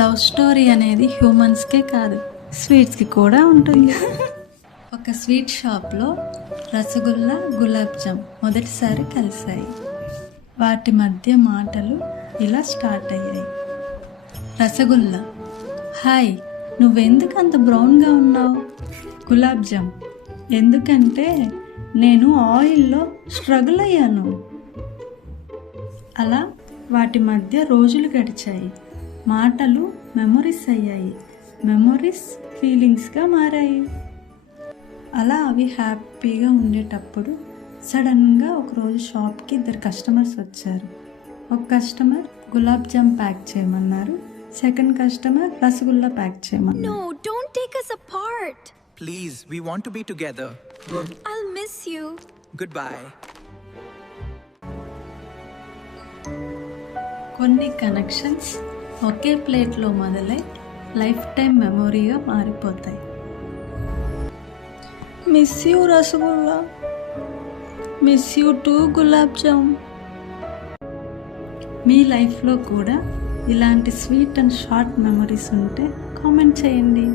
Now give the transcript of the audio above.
Love story అనేది హ్యూమన్స్కే కాదు, స్వీట్స్కి కూడా ఉంటుంది. ఒక స్వీట్ షాప్లో రసగుల్లా, గులాబ్ జామ్ మొదటిసారి కలిశాయి. వాటి మధ్య మాటలు ఇలా స్టార్ట్ అయ్యాయి. రసగుల్లా: హాయ్, నువ్వెందుకు అంత బ్రౌన్గా ఉన్నావు? గులాబ్ జామ్: ఎందుకంటే నేను ఆయిల్లో స్ట్రగుల్ అయ్యాను. అలా వాటి మధ్య రోజులు గడిచాయి. మాటలు మెమొరీస్ అయ్యాయి, మెమొరీస్ ఫీలింగ్స్గా మారాయి. అలా అవి హ్యాపీగా ఉండేటప్పుడు సడన్గా ఒకరోజు షాప్కి 2 కస్టమర్స్ వచ్చారు. ఒక కస్టమర్ గులాబ్ జామ్ ప్యాక్ చేయమన్నారు, సెకండ్ కస్టమర్ రసగుల్లా ప్యాక్ చేయమన్నారు. No, don't take us apart. Please, we want to be together. I'll miss you. Goodbye. కొన్ని కనెక్షన్స్ ఒకే ప్లేట్లో మొదలై లైఫ్ టైం మెమొరీగా మారిపోతాయి. Miss you rasgulla, miss you two gulab jam. మీ లైఫ్లో కూడా ఇలాంటి స్వీట్ అండ్ షార్ట్ మెమరీస్ ఉంటే కామెంట్ చేయండి.